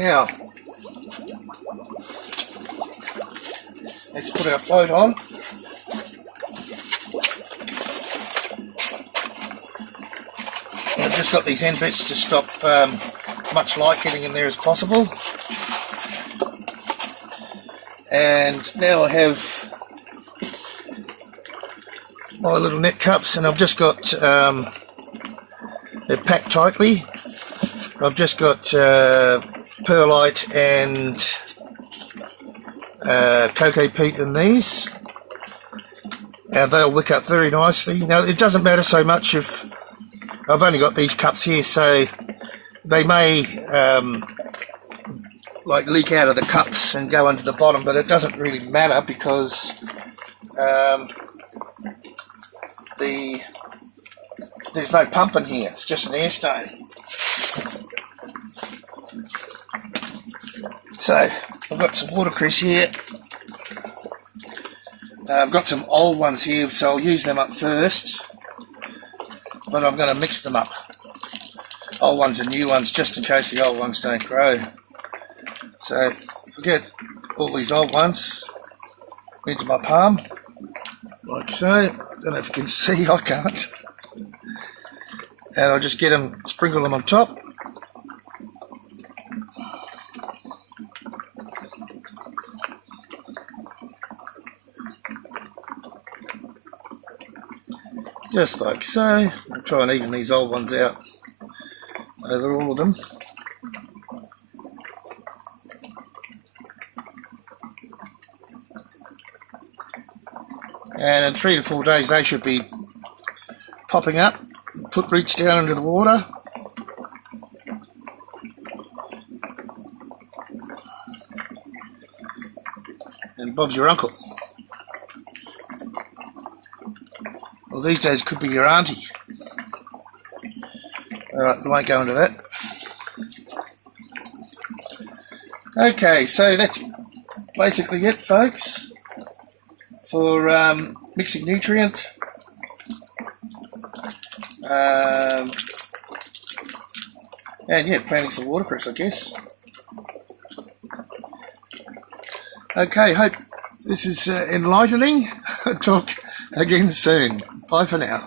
Now, let's put our float on. I've just got these end bits to stop much light getting in there as possible. And now I have my little net cups, and I've just got, they're packed tightly. I've just got perlite and cocoa peat in these, and they'll wick up very nicely. Now, it doesn't matter so much if I've only got these cups here, so they may like leak out of the cups and go under the bottom, but it doesn't really matter because there's no pump in here. It's just an air stone. So I've got some watercress here. I've got some old ones here, so I'll use them up first, but I'm going to mix them up, old ones and new ones, just in case the old ones don't grow. So forget all these old ones into my palm, like so. I don't know if you can see, I can't. And I'll just get them, sprinkle them on top. Just like so. I'll try and even these old ones out over all of them. And in 3 to 4 days they should be popping up. Put roots down into the water. And Bob's your uncle. Well, these days it could be your auntie. Alright, we won't go into that. Okay, so that's basically it, folks, for mixing nutrient. And yeah, planting some watercress, I guess. Okay, hope this is enlightening. Talk again soon. Bye for now.